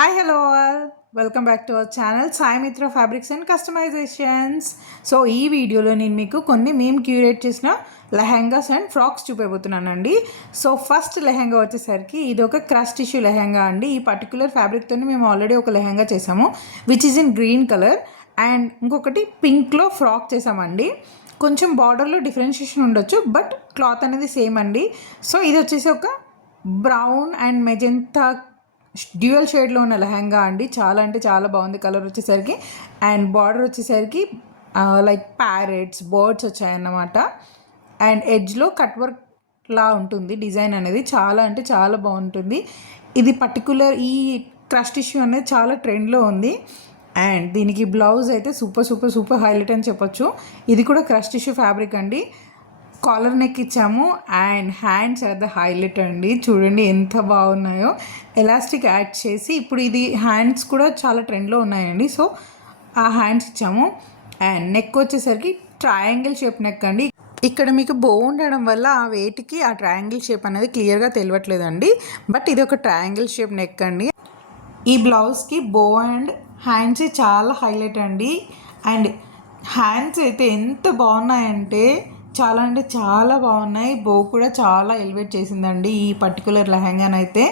Hi hello all welcome back to our channel Sai మిత్ర fabrics and customisations. So ఈ వీడియోలో నేను మీకు కొన్ని మేము క్యూరేట్ చేసిన లెహెంగాస్ అండ్ ఫ్రాక్స్ చూపించబోతున్నానండి. సో ఫస్ట్ లెహెంగా వచ్చేసరికి ఇది ఒక క్రష్ టిష్యూ లెహెంగా అండి. ఈ పర్టికులర్ ఫ్యాబ్రిక్తో మేము ఆల్రెడీ ఒక లెహెంగా చేసాము which is in green colour, and ఇంకొకటి పింక్లో ఫ్రాక్ చేసామండి. కొంచెం బార్డర్లో డిఫరెన్షియేషన్ ఉండొచ్చు బట్ క్లాత్ అనేది సేమ్ అండి. సో ఇది వచ్చేసి ఒక బ్రౌన్ అండ్ మెజెంతా డ్యూయల్ షేడ్లో ఉన్న లెహంగా అండి. చాలా అంటే చాలా బాగుంది కలర్ వచ్చేసరికి, అండ్ బార్డర్ వచ్చేసరికి లైక్ ప్యారెట్స్ బర్డ్స్ వచ్చాయన్నమాట. అండ్ ఎడ్జ్లో కట్ వర్క్ లా ఉంటుంది డిజైన్ అనేది. చాలా అంటే చాలా బాగుంటుంది. ఇది పర్టికులర్ ఈ క్రష్ టిష్యూ అనేది చాలా ట్రెండ్లో ఉంది. అండ్ దీనికి బ్లౌజ్ అయితే సూపర్ సూపర్ సూపర్ హైలైట్ అని చెప్పొచ్చు. ఇది కూడా క్రష్ టిష్యూ ఫ్యాబ్రిక్ అండి. కాలర్ నెక్ ఇచ్చాము and hands are the highlight అండి. చూడండి ఎంత బాగున్నాయో. ఎలాస్టిక్ యాడ్ చేసి ఇప్పుడు ఇది హ్యాండ్స్ కూడా చాలా ట్రెండ్లో ఉన్నాయండి. సో ఆ హ్యాండ్స్ ఇచ్చాము. అండ్ నెక్ వచ్చేసరికి ట్రయాంగిల్ షేప్ నెక్ అండి. ఇక్కడ మీకు బో ఉండడం వల్ల ఆ వెయిట్కి ఆ ట్రయాంగిల్ షేప్ అనేది క్లియర్గా తెలియట్లేదండి, బట్ ఇది ఒక ట్రయాంగిల్ షేప్ నెక్ అండి. ఈ బ్లౌజ్కి బో అండ్ హ్యాండ్స్ చాలా హైలైట్ అండి. అండ్ హ్యాండ్స్ అయితే ఎంత బాగున్నాయంటే చాలా అంటే చాలా బాగున్నాయి. బో కూడా చాలా ఎలివేట్ చేసిందండి ఈ పర్టికులర్ లెహంగానైతే.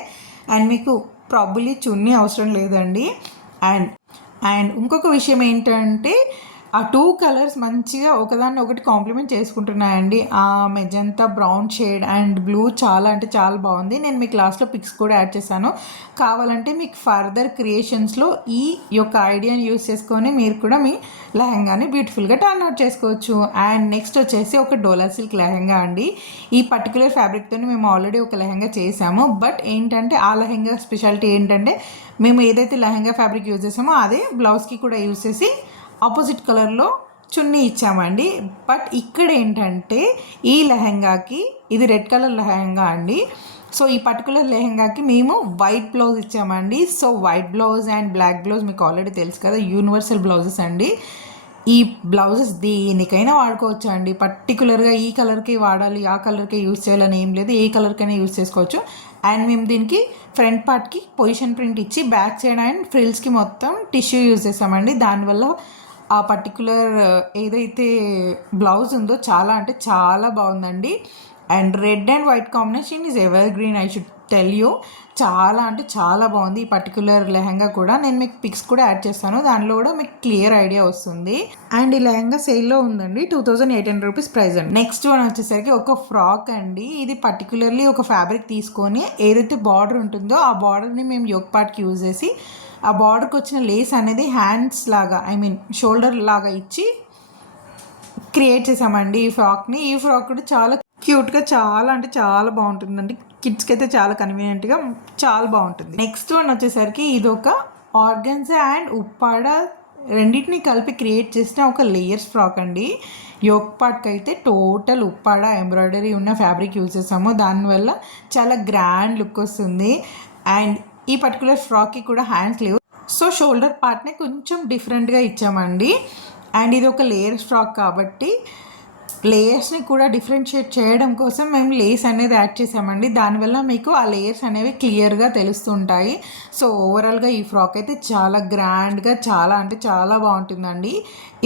అండ్ మీకు ప్రాబుల్లీ చున్నీ అవసరం లేదండి. అండ్ అండ్ ఇంకొక విషయం ఏంటంటే ఆ టూ కలర్స్ మంచిగా ఒకదాన్ని ఒకటి కాంప్లిమెంట్ చేసుకుంటున్నాయండి. ఆ magenta brown shade and blue చాలా అంటే చాలా బాగుంది. నేను మీకు లాస్ట్లో పిక్స్ కూడా యాడ్ చేశాను. కావాలంటే మీకు ఫర్దర్ క్రియేషన్స్లో ఈ యొక్క ఐడియాని యూస్ చేసుకొని మీరు కూడా మీ లెహంగాని బ్యూటిఫుల్గా టర్న్ అవుట్ చేసుకోవచ్చు. అండ్ నెక్స్ట్ వచ్చేసి ఒక డోలా సిల్క్ లెహంగా అండి. ఈ పర్టికులర్ ఫ్యాబ్రిక్తో మేము ఆల్రెడీ ఒక లెహంగా చేసాము, బట్ ఏంటంటే ఆ లెహంగా స్పెషాలిటీ ఏంటంటే మేము ఏదైతే లెహంగా ఫ్యాబ్రిక్ యూజ్ చేసామో అదే బ్లౌజ్కి కూడా యూజ్ చేసి ఆపోజిట్ కలర్లో చున్నీ ఇచ్చామండి. బట్ ఇక్కడ ఏంటంటే ఈ లెహంగాకి ఇది రెడ్ కలర్ లెహంగా అండి. సో ఈ పర్టికులర్ లెహంగాకి మేము వైట్ బ్లౌజ్ ఇచ్చామండి. So white blouse and black blouse మీకు ఆల్రెడీ తెలుసు కదా, యూనివర్సల్ బ్లౌజెస్ అండి. ఈ బ్లౌజెస్ దేనికైనా వాడుకోవచ్చు అండి. పర్టికులర్గా ఈ కలర్కి వాడాలి ఆ కలర్కే యూజ్ చేయాలని ఏం లేదు, ఏ కలర్కైనా యూజ్ చేసుకోవచ్చు. అండ్ మేము దీనికి ఫ్రంట్ పార్ట్కి పొజిషన్ ప్రింట్ ఇచ్చి బ్యాక్ సైడ్ అండ్ ఫ్రిల్స్కి మొత్తం టిష్యూ యూజ్ చేసామండి. దానివల్ల ఆ పర్టికులర్ ఏదైతే బ్లౌజ్ ఉందో చాలా అంటే చాలా బాగుందండి. And red and white combination is ever green, I should tell you. చాలా అంటే చాలా బాగుంది ఈ పర్టికులర్ లెహంగా కూడా. నేను మీకు పిక్స్ కూడా యాడ్ చేస్తాను, దానిలో కూడా మీకు క్లియర్ ఐడియా వస్తుంది. అండ్ ఈ లెహంగా సేల్లో ఉందండి. 2800 రూపీస్ ప్రైస్ అండి. నెక్స్ట్ వన్ వచ్చేసరికి ఒక ఫ్రాక్ అండి. ఇది పర్టికులర్లీ ఒక ఫ్యాబ్రిక్ తీసుకొని ఏదైతే బార్డర్ ఉంటుందో ఆ బార్డర్ని మేము యోక్ పార్ట్కి యూజ్ చేసి ఆ బార్డర్కి వచ్చిన లేస్ అనేది హ్యాండ్స్ లాగా షోల్డర్ లాగా ఇచ్చి క్రియేట్ చేసామండి ఈ ఫ్రాక్ని. ఈ ఫ్రాక్ కూడా చాలా క్యూట్గా చాలా అంటే చాలా బాగుంటుందండి. కిడ్స్కి అయితే చాలా కన్వీనియంట్గా చాలా బాగుంటుంది. నెక్స్ట్ వన్ వచ్చేసరికి ఇది ఒక ఆర్గన్జా అండ్ ఉప్పాడ రెండింటిని కలిపి క్రియేట్ చేసిన ఒక లేయర్స్ ఫ్రాక్ అండి. యోక్ పార్ట్కి అయితే టోటల్ ఉప్పాడ ఎంబ్రాయిడరీ ఉన్న ఫ్యాబ్రిక్ యూజ్ చేసాము. దానివల్ల చాలా గ్రాండ్ లుక్ వస్తుంది. అండ్ ఈ పర్టికులర్ ఫ్రాక్కి కూడా హ్యాండ్స్ లేవు, సో షోల్డర్ పార్ట్ని కొంచెం డిఫరెంట్గా ఇచ్చామండి. అండ్ ఇది ఒక లేయర్స్ ఫ్రాక్ కాబట్టి లేయర్స్ని కూడా డిఫరెన్షియేట్ చేయడం కోసం మేము లేస్ అనేది యాడ్ చేసామండి. దానివల్ల మీకు ఆ లేయర్స్ అనేవి క్లియర్గా తెలుస్తుంటాయి. సో ఓవరాల్గా ఈ ఫ్రాక్ అయితే చాలా గ్రాండ్గా చాలా అంటే చాలా బాగుంటుందండి.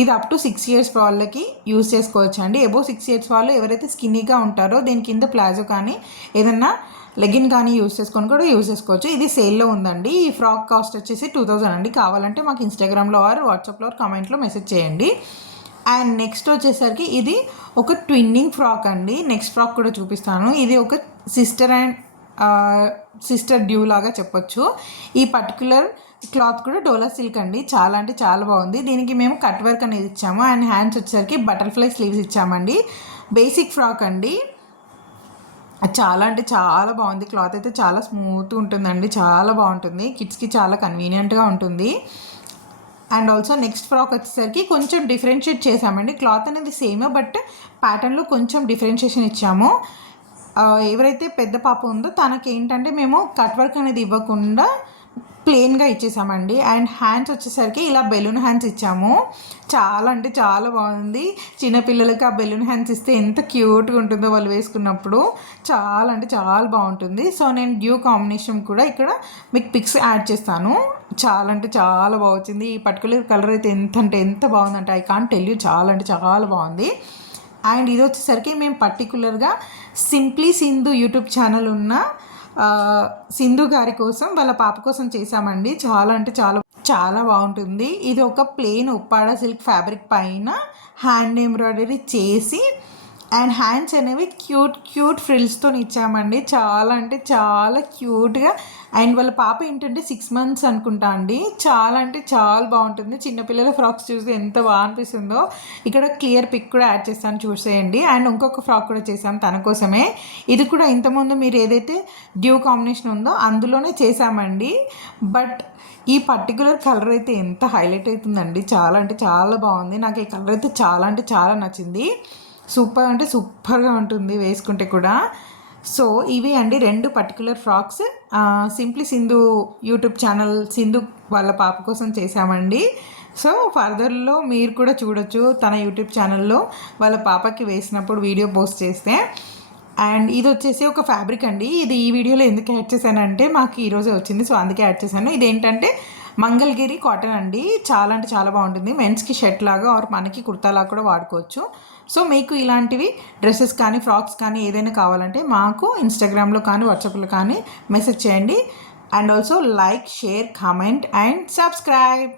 ఇది అప్ టు 6 years వాళ్ళకి యూజ్ చేసుకోవచ్చు అండి. అబోవ్ 6 years వాళ్ళు ఎవరైతే స్కిన్నీగా ఉంటారో దీని కింద ప్లాజో కానీ ఏదన్నా లెగిన్ కానీ యూజ్ చేసుకొని కూడా యూజ్ చేసుకోవచ్చు. ఇది సేల్లో ఉందండి. ఈ ఫ్రాక్ కాస్ట్ వచ్చేసి 2000 అండి. కావాలంటే మాకు ఇన్స్టాగ్రామ్లో ఆర్ వాట్సాప్లో కమెంట్లో మెసేజ్ చేయండి. అండ్ నెక్స్ట్ వచ్చేసరికి ఇది ఒక ట్విన్నింగ్ ఫ్రాక్ అండి. నెక్స్ట్ ఫ్రాక్ కూడా చూపిస్తాను. ఇది ఒక సిస్టర్ అండ్ సిస్టర్ డ్యూ లాగా చెప్పొచ్చు. ఈ పర్టికులర్ క్లాత్ కూడా డోలా సిల్క్ అండి. చాలా అంటే చాలా బాగుంది. దీనికి మేము కట్ వర్క్ అనేది ఇచ్చాము. అండ్ హ్యాండ్స్ వచ్చేసరికి బటర్ఫ్లై స్లీవ్స్ ఇచ్చామండి. బేసిక్ ఫ్రాక్ అండి. చాలా అంటే చాలా బాగుంది. క్లాత్ అయితే చాలా స్మూత్ ఉంటుందండి, చాలా బాగుంటుంది. కిడ్స్కి చాలా కన్వీనియంట్గా ఉంటుంది. అండ్ ఆల్సో నెక్స్ట్ ఫ్రాక్ వచ్చేసరికి కొంచెం డిఫరెన్షియేట్ చేసామండి. క్లాత్ అనేది సేమ్ బట్ ప్యాటర్న్లో కొంచెం డిఫరెన్షియేషన్ ఇచ్చాము. ఎవరైతే పెద్ద పాప ఉందో తనకి ఏంటంటే మేము కట్ వర్క్ అనేది ఇవ్వకుండా ప్లెయిన్గా ఇచ్చేసామండి. అండ్ హ్యాండ్స్ వచ్చేసరికి ఇలా బెలూన్ హ్యాండ్స్ ఇచ్చాము. చాలా అంటే చాలా బాగుంది. చిన్నపిల్లలకి ఆ బెలూన్ హ్యాండ్స్ ఇస్తే ఎంత క్యూట్గా ఉంటుందో వాళ్ళు వేసుకున్నప్పుడు. చాలా అంటే చాలా బాగుంటుంది. సో నేను డ్యూ కాంబినేషన్ కూడా ఇక్కడ మీకు పిక్స్ యాడ్ చేస్తాను. చాలా అంటే చాలా బాగా వచ్చింది. ఈ పర్టికులర్ కలర్ అయితే ఎంత అంటే ఎంత బాగుందంటే ఐ కాంట్ టెల్ యూ, చాలా అంటే చాలా బాగుంది. అండ్ ఇది వచ్చేసరికి మేము పర్టికులర్గా సింప్లీ సింధు యూట్యూబ్ ఛానల్ ఉన్న సింధు గారి కోసం, వాళ్ళ పాప కోసం చేసామండి. చాలా అంటే చాలా చాలా బాగుంటుంది. ఇది ఒక ప్లెయిన్ ఉప్పాడ సిల్క్ ఫ్యాబ్రిక్ పైన హ్యాండ్ ఎంబ్రాయిడరీ చేసి అండ్ హ్యాండ్స్ అనేవి క్యూట్ ఫ్రిల్స్తో ఇచ్చామండి. చాలా అంటే చాలా క్యూట్గా. అండ్ వాళ్ళ పాప ఏంటంటే 6 months అనుకుంటా అండి. చాలా అంటే చాలా బాగుంటుంది. చిన్నపిల్లల ఫ్రాక్స్ చూస్తే ఎంత బాగా అనిపిస్తుందో. ఇక్కడ క్లియర్ పిక్ కూడా యాడ్ చేస్తాను, చూసేయండి. అండ్ ఇంకొక ఫ్రాక్ కూడా చేసాం తన కోసమే. ఇది కూడా ఇంతకుముందు మీరు ఏదైతే డ్యూ కాంబినేషన్ ఉందో అందులోనే చేసామండి. బట్ ఈ పర్టికులర్ కలర్ అయితే ఎంత హైలైట్ అవుతుందండి. చాలా అంటే చాలా బాగుంది. నాకు ఈ కలర్ అయితే చాలా అంటే చాలా నచ్చింది. సూపర్ అంటే సూపర్గా ఉంటుంది వేసుకుంటే కూడా. సో ఇవి అండి 2 particular frocks simply Sindhu YouTube channel Sindhu వాళ్ళ పాప కోసం చేసామండి. సో ఫర్దర్లో మీరు కూడా చూడొచ్చు తన యూట్యూబ్ ఛానల్లో వాళ్ళ పాపకి వేసినప్పుడు వీడియో పోస్ట్ చేస్తే. అండ్ ఇది వచ్చేసి ఒక ఫ్యాబ్రిక్ అండి. ఇది ఈ వీడియోలో ఎందుకు యాడ్ చేశానంటే మాకు ఈరోజే వచ్చింది, సో అందుకే యాడ్ చేశాను. ఇదేంటంటే మంగళగిరి కాటన్ అండి. చాలా అంటే చాలా బాగుంటుంది. మెన్స్కి షర్ట్ లాగా ఆర్ మనకి కుర్తాలాగా కూడా వాడుకోవచ్చు. సో మీకు ఇలాంటివి డ్రెస్సెస్ కానీ ఫ్రాక్స్ కానీ ఏదైనా కావాలంటే మాకు ఇన్స్టాగ్రామ్లో కానీ వాట్సాప్లో కానీ మెసేజ్ చేయండి. And also like, share, comment and subscribe.